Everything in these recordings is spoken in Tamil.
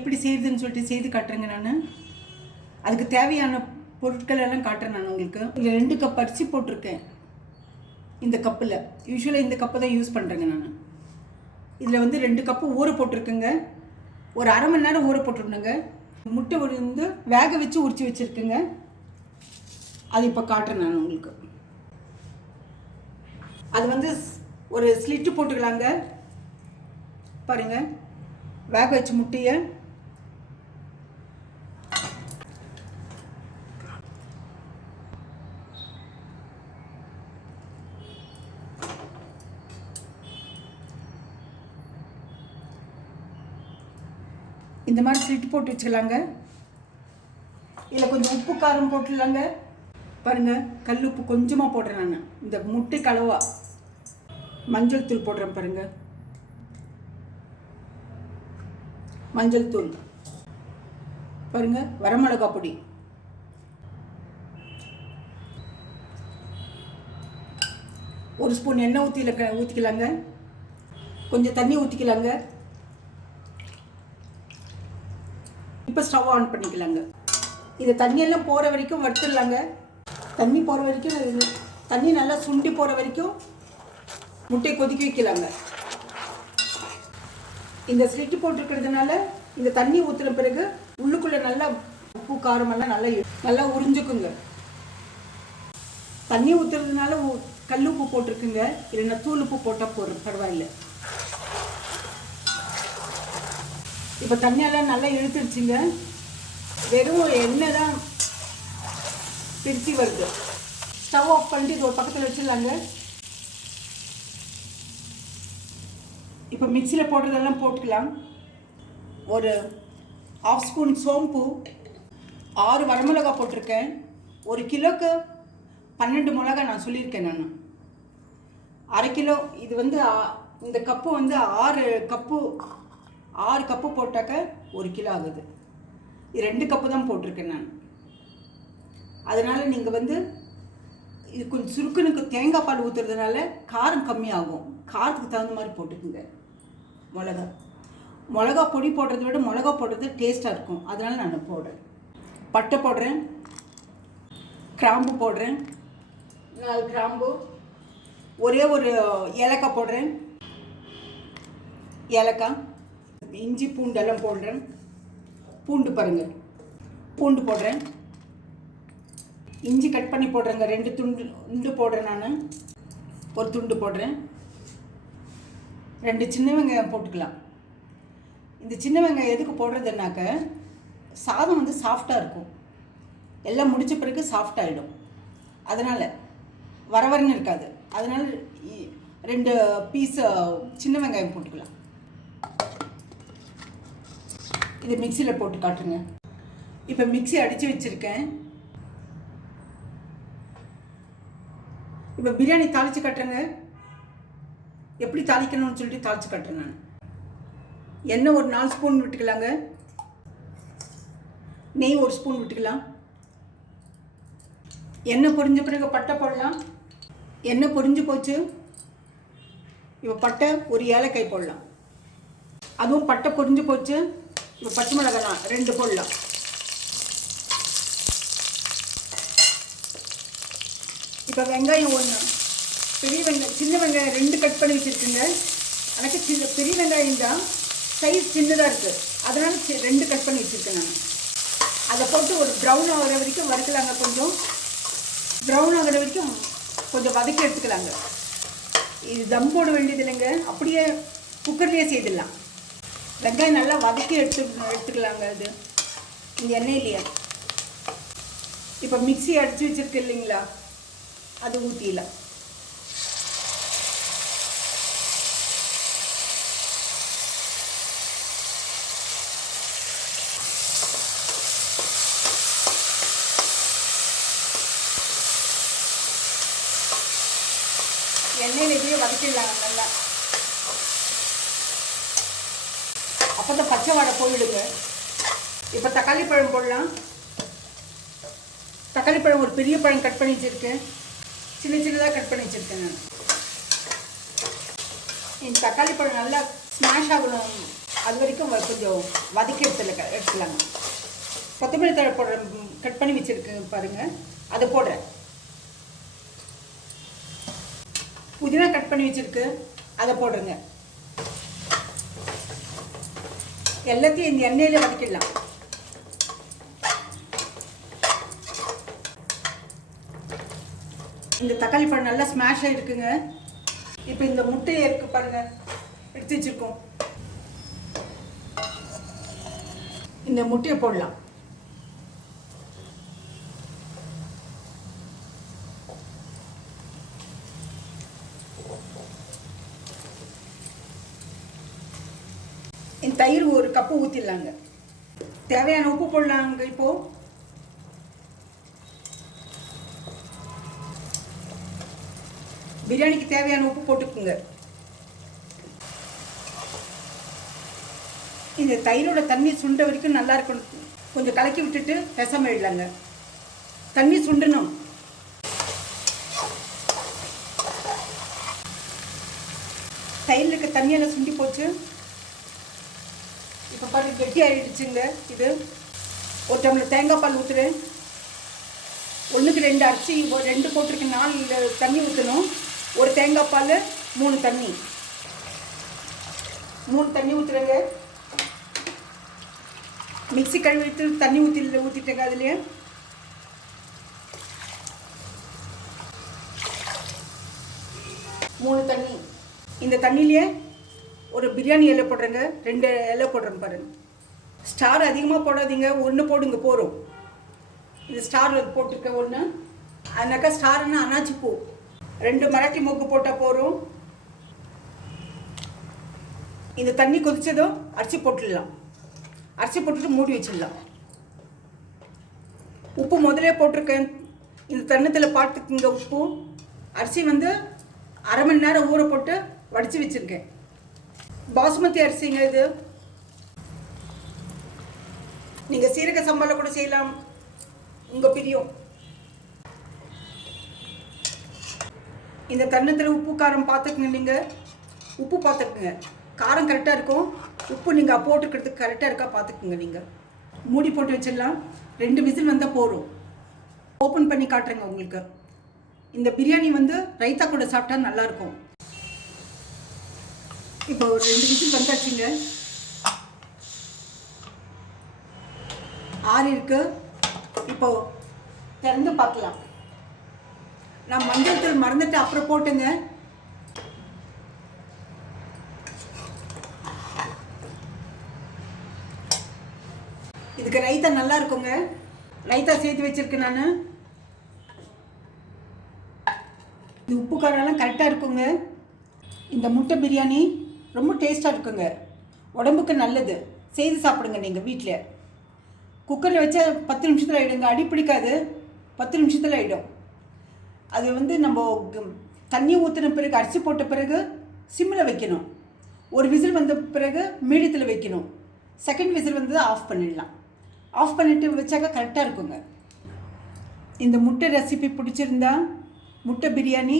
எப்படி செய்யுதுன்னு சொல்லிட்டு செய்து காட்டுறேங்க. நான் அதுக்கு தேவையான பொருட்கள் எல்லாம் காட்டுறேன். நான் உங்களுக்கு இதில் 2 கப் அரிசி போட்டிருக்கேன். இந்த கப்பில் யூஸ்வலாக இந்த கப்பை தான் யூஸ் பண்ணுறேங்க. நான் இதில் வந்து 2 கப்பு ஊற போட்டிருக்குங்க. ஒரு அரை மணி நேரம் ஊற போட்டுருந்தேங்க. முட்டை வந்து வேக வச்சு உரித்து வச்சுருக்குங்க. அது இப்போ காட்டுறேன் நான் உங்களுக்கு. அது வந்து ஒரு ஸ்லிட்டு போட்டுக்கலாங்க. பாருங்கள், வேக வச்ச முட்டையை இந்த மாதிரி ஸ்லிட் போட்டு வச்சுக்கலாங்க. இதில் கொஞ்சம் உப்பு காரம் போட்டுடலாங்க. பாருங்கள், கல் உப்பு கொஞ்சமாக போடுறேன் நான். இந்த முட்டை கலவா மஞ்சள் தூள் போடுறேன். பாருங்கள், மஞ்சள் தூள். பாருங்கள், வரமிளகா பொடி, ஒரு ஸ்பூன் எண்ணெய் ஊற்றிக்கலாங்க. கொஞ்சம் தண்ணி ஊற்றிக்கலாங்க. இப்போ ஸ்டவ் ஆன் பண்ணிக்கலாங்க. இது தண்ணியெல்லாம் போகிற வரைக்கும் வறுத்துடலாங்க. தண்ணி போகிற வரைக்கும், தண்ணி நல்லா சுண்டி போகிற வரைக்கும் முட்டையை கொதிக்க வைக்கலாங்க. இந்த ஸ்லிட்டு போட்டுருக்கிறதுனால இந்த தண்ணி ஊற்றுன பிறகு உள்ளுக்குள்ளே நல்லா உப்பு காரமெல்லாம் நல்லா உறிஞ்சுக்குங்க. தண்ணி ஊற்றுறதுனால கல் உப்பு போட்டிருக்குங்க. இல்லைன்னா தூள் உப்பு போட்டால் போடுறேன், பரவாயில்ல. இப்போ தண்ணியெல்லாம் நல்லா இழுத்துருச்சுங்க. வெறும் எண்ணெய் தான் பிரித்து வருது. ஸ்டவ் ஆஃப் பண்ணிட்டு இது ஒரு பக்கத்தில் வச்சிடலாங்க. இப்போ மிக்சியில் போடுறதெல்லாம் போட்டுக்கலாம். ஒரு 1/2 ஸ்பூன் சோம்பு, 6 வரமிளகா போட்டிருக்கேன். 1 கிலோக்கு 12 மிளகா நான் சொல்லியிருக்கேன். நான் 1/2 கிலோ. இது வந்து இந்த கப்பு வந்து 6 கப்பு போட்டாக்க 1 கிலோ ஆகுது. இது 2 கப்பு தான் போட்டிருக்கேன் நான். அதனால் நீங்கள் வந்து இது கொஞ்சம் சுருக்குனுக்கு தேங்காய் பால் ஊற்றுறதுனால காரம் கம்மியாகும். காரத்துக்கு தகுந்த மாதிரி போட்டுக்குங்க. மிளகா பொடி போடுறத விட மிளகா போடுறது டேஸ்ட்டாக இருக்கும். அதனால் நான் போடுறேன். பட்டை போடுறேன், கிராம்பு போடுறேன், 4 கிராம்பு, ஒரே ஒரு ஏலக்காய் போடுறேன். ஏலக்காய், இஞ்சி பூண்டெல்லாம் போடுறேன். பூண்டு பாருங்கள், பூண்டு போடுறேன். இஞ்சி கட் பண்ணி போடுறேங்க. 2 துண்டு போடுறேன் நான். ஒரு துண்டு போடுறேன். 2 சின்ன வெங்காயம் போட்டுக்கலாம். இந்த சின்ன வெங்காயம் எதுக்கு போடுறதுனாக்க சாதம் வந்து சாஃப்டாக இருக்கும். எல்லாம் முடித்த பிறகு சாஃப்டாகிடும். அதனால் வரவரன்னு இருக்காது. அதனால் 2 பீஸ் சின்ன வெங்காயம் போட்டுக்கலாம். இது மிக்சியில் போட்டு காட்டுங்க. இப்போ மிக்சி அடித்து வச்சுருக்கேன். இப்போ பிரியாணி தாளித்து காட்டுறேங்க. எப்படி தாளிக்கணும்னு சொல்லிட்டு தாளித்து காட்டுறேன் நான். எண்ணெய் ஒரு 4 ஸ்பூன் விட்டுக்கலாங்க. நெய் 1 ஸ்பூன் விட்டுக்கலாம். எண்ணெய் பொரிஞ்ச பிறகு பட்டை போடலாம். எண்ணெய் பொரிஞ்சு போச்சு. இப்போ பட்டை, ஒரு ஏலக்காய் போடலாம். அதுவும் பட்டை பொரிஞ்சு போச்சு. இப்போ பச்சை மிளகாய் 2 போடலாம். இப்போ வெங்காயம் 1, பெரிய வெங்காயம், சின்ன வெங்காயம் 2 கட் பண்ணி வச்சுருக்குங்க. எனக்கு பெரிய வெங்காயம் தான் சைஸ் சின்னதாக இருக்குது. அதனால் 2 கட் பண்ணி வச்சுருக்கேன் நான். அதை போட்டு ஒரு ப்ரௌன் ஆகிற வரைக்கும் வறுக்கலாங்க. கொஞ்சம் ப்ரௌன் ஆகிற வரைக்கும் கொஞ்சம் வதக்கி எடுத்துக்கலாங்க. இது தம் போட வேண்டியது இல்லைங்க, அப்படியே குக்கர்லேயே செய்திடலாம். வெங்காயம் நல்லா வதக்கி எடுத்துக்கலாங்க. அது இந்த எண்ணெயிலேயே. இப்போ மிக்ஸி அடித்து வச்சுருக்கு இல்லைங்களா, அது ஊற்றிடலாம். எண்ணெயில் இப்படியே வதக்கிடலாங்க நல்லா. அப்போ தான் பச்சை வாடை போயிடுங்க. இப்போ தக்காளி பழம் போடலாம். தக்காளி பழம் ஒரு பெரிய பழம் கட் பண்ணி வச்சுருக்கேன். சின்னதாக கட் பண்ணி வச்சுருக்கேன் நான். இந்த தக்காளி பழம் நல்லா ஸ்மாஷ் ஆகணும். அது வரைக்கும் கொஞ்சம் வதக்கி எடுத்துலாங்க. கொத்தமல்லி தழை போடுற கட் பண்ணி வச்சுருக்கு பாருங்கள், அதை போடுறேன். புதினா கட் பண்ணி வச்சுருக்கு, அதை போடுறேங்க. எல்லாத்தையும் இந்த எண்ணெயில் வதக்கிடலாம். இந்த தக்காளி பழம் நல்லா ஸ்மாஷ் ஆகிருக்குங்க. இப்போ இந்த முட்டையை இருக்கு பாருங்கள், எடுத்து வச்சுருக்கோம். இந்த முட்டையை போடலாம். இந்த தயிர் ஒரு கப்பு ஊற்றிடலாங்க. தேவையான உப்பு போடலாங்க. இப்போது பிரியாணிக்கு தேவையான உப்பு போட்டுக்குங்க. இந்த தயிரோட தண்ணி சுண்ட வரைக்கும் நல்லா இருக்கணும். கொஞ்சம் கலக்கி விட்டுட்டு ரசம் எழுதலாங்க. தண்ணி சுண்டணும். தயிரில் இருக்க தண்ணியெல்லாம் சுண்டி போச்சு. இப்போ பாருங்க, கெட்டி ஆகிடுச்சுங்க. இது ஒரு டம்ளர் தேங்காய் பால் ஊற்றுறேன். 1க்கு 2 அரிசி 2 போட்டிருக்கு, 4 தண்ணி ஊற்றணும். ஒரு தேங்காய் பால் 3 தண்ணி, 3 தண்ணி ஊற்றுறேங்க. மிக்ஸி கழுவிட்டு தண்ணி ஊற்றிட்டேங்க. அதுலேயே மூணு தண்ணி. இந்த தண்ணியிலே ஒரு பிரியாணி இலை போடுறேங்க. 2 இலை போடுறேன் பாருங்கள். ஸ்டார் அதிகமாக போடாதீங்க, 1 போடுங்க போகிறோம். இந்த ஸ்டார் போட்டிருக்க 1. அதனாக்கா ஸ்டார்னா அனாச்சி பூ 2 மராட்டி மொக்கு போட்டால் போகிறோம். இந்த தண்ணி கொதிச்சதும் அரிசி போட்டுடலாம். அரிசி போட்டுட்டு மூடி வச்சிடலாம். உப்பு முதலே போட்டிருக்கேன். இந்த தண்ணத்தில் பார்த்துக்குங்க உப்பு. அரிசி வந்து அரை மணி நேரம் ஊற போட்டு வடித்து வச்சுருக்கேன். பாசுமதி அரிசிங்க இது. நீங்கள் சீரக சம்பாவில் கூட செய்யலாம், உங்கள் பிரியம். இந்த தண்ணத்தில் உப்பு காரம் பார்த்துக்குங்க. நீங்கள் உப்பு பார்த்துக்குங்க, காரம் கரெக்டாக இருக்கும். உப்பு நீங்கள் போட்டுக்கிறதுக்கு கரெக்டாக இருக்கா பார்த்துக்குங்க. நீங்கள் மூடி போட்டு வச்சிடலாம். 2 விசில் வந்தால் போகிறோம். ஓப்பன் பண்ணி காட்டுறேங்க உங்களுக்கு. இந்த பிரியாணி வந்து ரைத்தா கூட சாப்பிட்டா நல்லாயிருக்கும். இப்போ 2 விசில் வந்தாச்சுங்க. ஆறி இருக்கு. இப்போ திறந்து பார்க்கலாம். நான் மஞ்சள் தூள் மறந்துட்டு அப்புறம் போட்டுங்க. இதுக்கு ரைத்தா நல்லா இருக்குங்க. ரைத்தா சேர்த்து வச்சிருக்கேன் நான். இது உப்பு காரெல்லாம் கரெக்டாக இருக்குங்க. இந்த முட்டை பிரியாணி ரொம்ப டேஸ்ட்டாக இருக்குங்க. உடம்புக்கு நல்லது. செய்து சாப்பிடுங்க நீங்கள் வீட்டில். குக்கரில் வச்சா 10 நிமிஷத்தில் ஆகிடுங்க. அடி பிடிக்காது, 10 நிமிஷத்தில் ஆகிடும். அது வந்து நம்ம தண்ணி ஊற்றின பிறகு, அரிசி போட்ட பிறகு சிம்மில் வைக்கணும். ஒரு விசில் வந்த பிறகு மீடியத்தில் வைக்கணும். செகண்ட் விசில் வந்து ஆஃப் பண்ணிடலாம். ஆஃப் பண்ணிவிட்டு வச்சாக்க கரெக்டாக இருக்குங்க. இந்த முட்டை ரெசிபி பிடிச்சிருந்தா முட்டை பிரியாணி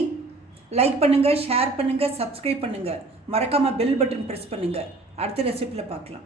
லைக் பண்ணுங்கள், ஷேர் பண்ணுங்கள், சப்ஸ்கிரைப் பண்ணுங்கள். மறக்காமல் பெல் பட்டன் ப்ரெஸ் பண்ணுங்கள். அடுத்த ரெசிபியில் பார்க்கலாம்.